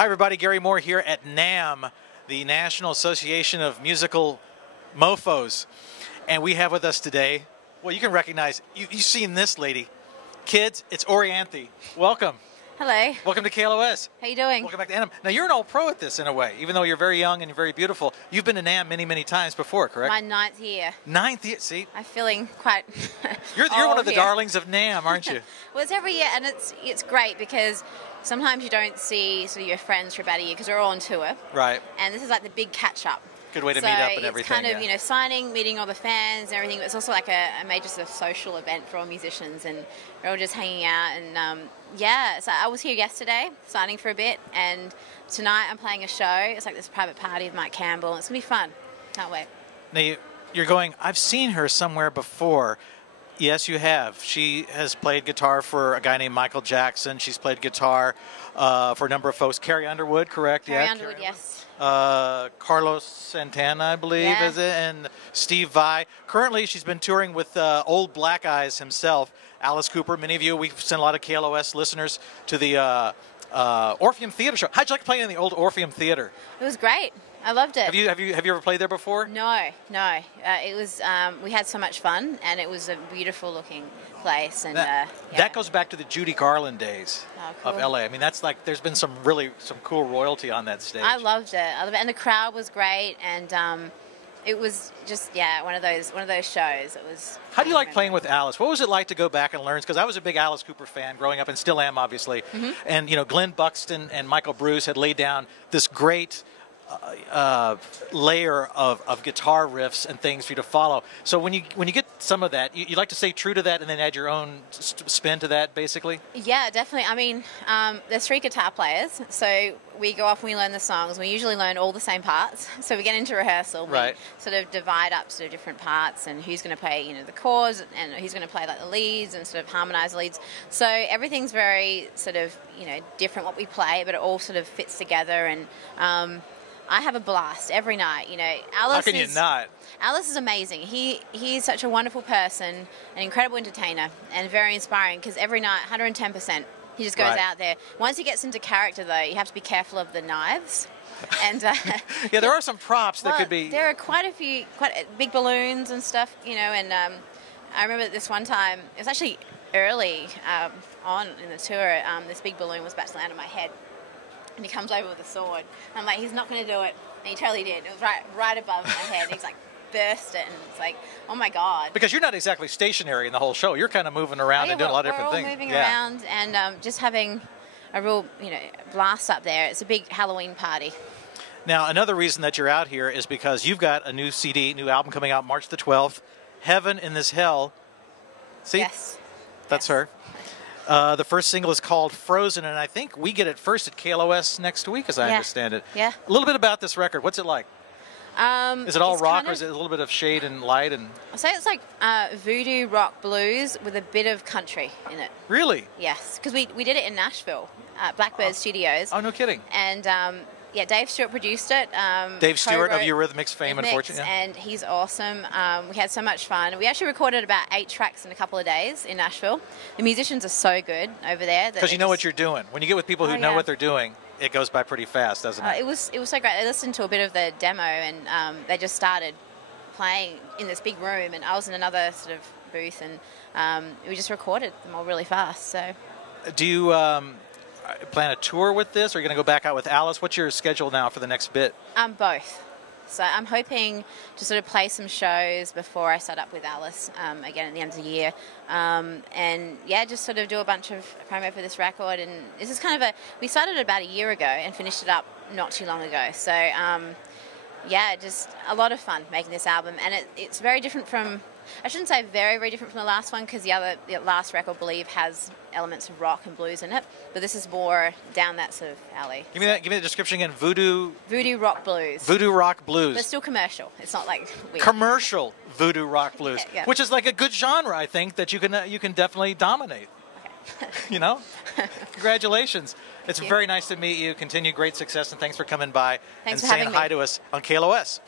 Hi, everybody. Gary Moore here at NAMM, the National Association of Musical Mofos. And we have with us today, well, you can recognize, you've seen this lady. Kids, it's Orianthi. Welcome. Hello. Welcome to KLOS. How you doing? Welcome back to NAMM. Now, you're an all-pro at this in a way, even though you're very young and you're very beautiful. You've been to NAMM many, many times before, correct? My 9th year. 9th year, see? I'm feeling quite You're one of the here. darlings of NAMM, aren't you? Well, it's every year, and it's great because sometimes you don't see sort of your friends for about a year because we're all on tour. Right. And this is like the big catch-up. Good way to meet up and everything. So it's kind of, you know, signing, meeting all the fans and everything. But it's also like a major sort of social event for all musicians, and we're all just hanging out. And yeah, so I was here yesterday signing for a bit, and tonight I'm playing a show. It's like this private party with Mike Campbell. It's going to be fun. Can't wait. Now, you're going, I've seen her somewhere before. Yes, you have. She has played guitar for a guy named Michael Jackson. She's played guitar for a number of folks. Carrie Underwood, correct? Carrie Underwood, yes. Carlos Santana, I believe, is it? And Steve Vai. Currently, she's been touring with Old Black Eyes himself, Alice Cooper. Many of you, we've sent a lot of KLOS listeners to the Orpheum Theater show. How'd you like playing in the old Orpheum Theater? It was great. I loved it. Have you ever played there before? No. It was we had so much fun, and it was a beautiful looking place. And yeah. That goes back to the Judy Garland days of LA. I mean, that's like there's been some cool royalty on that stage. I loved it, and the crowd was great, and it was just one of those shows. It was. How do you like playing with Alice? What was it like to go back and learn? Because I was a big Alice Cooper fan growing up, and still am, obviously. Mm-hmm. And you know, Glenn Buxton and Michael Bruce had laid down this great layer of guitar riffs and things for you to follow. So when you get some of that, you like to stay true to that and then add your own spin to that, basically? Yeah, definitely. I mean, there's 3 guitar players, so we go off and we learn the songs. We usually learn all the same parts. So we get into rehearsal. Right. We sort of divide up sort of different parts and who's going to play, you know, the chords and who's going to play like the leads and sort of harmonize the leads. So everything's very sort of, you know, different what we play, but it all sort of fits together. And I have a blast every night. You know, Alice. How can you not? Alice is amazing. He's such a wonderful person, an incredible entertainer, and very inspiring. Because every night, 110%, he just goes out there. Once he gets into character, though, you have to be careful of the knives. And yeah, there are some props that could be. There are quite a few, big balloons and stuff. You know, and I remember this one time. It was actually early on in the tour. This big balloon was about to land on my head. And he comes over with a sword. And I'm like, he's not going to do it. And he totally did. It was right above my head. And he's like, burst it. And it's like, oh my God. Because you're not exactly stationary in the whole show. You're kind of moving around and doing a lot of different things. We're all moving around and just having a real, you know, blast up there. It's a big Halloween party. Now, another reason that you're out here is because you've got a new CD, new album coming out March the 12th, Heaven in This Hell. See? Yes. That's her. The first single is called Frozen, and I think we get it first at KLOS next week, as I understand it. Yeah. A little bit about this record. What's it like? Is it all rock, or is it a little bit of shade and light? And I'll say it's like voodoo rock blues with a bit of country in it. Really? Yes, because we did it in Nashville, Blackbird Studios. Oh, no kidding. And yeah, Dave Stewart produced it. Dave Stewart of Eurythmics fame, unfortunately. And he's awesome. We had so much fun. We actually recorded about 8 tracks in a couple of days in Nashville. The musicians are so good over there. Because you know what you're doing. When you get with people who know what they're doing, it goes by pretty fast, doesn't it? It was so great. I listened to a bit of the demo, and they just started playing in this big room, and I was in another sort of booth, and we just recorded them all really fast. So, do you plan a tour with this, or are you going to go back out with Alice? What's your schedule now for the next bit? Both. So I'm hoping to sort of play some shows before I start up with Alice again at the end of the year. And yeah, just sort of do a bunch of promo for this record. And this is kind of we started it about a year ago and finished it up not too long ago. So yeah, just a lot of fun making this album. And it's very different from, I shouldn't say very, very different from the last one, because the last record, I believe, has elements of rock and blues in it. But this is more down that sort of alley. Give me the description again. Voodoo rock blues. Voodoo rock blues. But still commercial. It's not like weird. Commercial voodoo rock blues, yeah. Which is like a good genre, I think, that you can definitely dominate. Okay. You know? Congratulations. It's very nice to meet you. Continue great success, and thanks for coming by and saying hi to us on KLOS.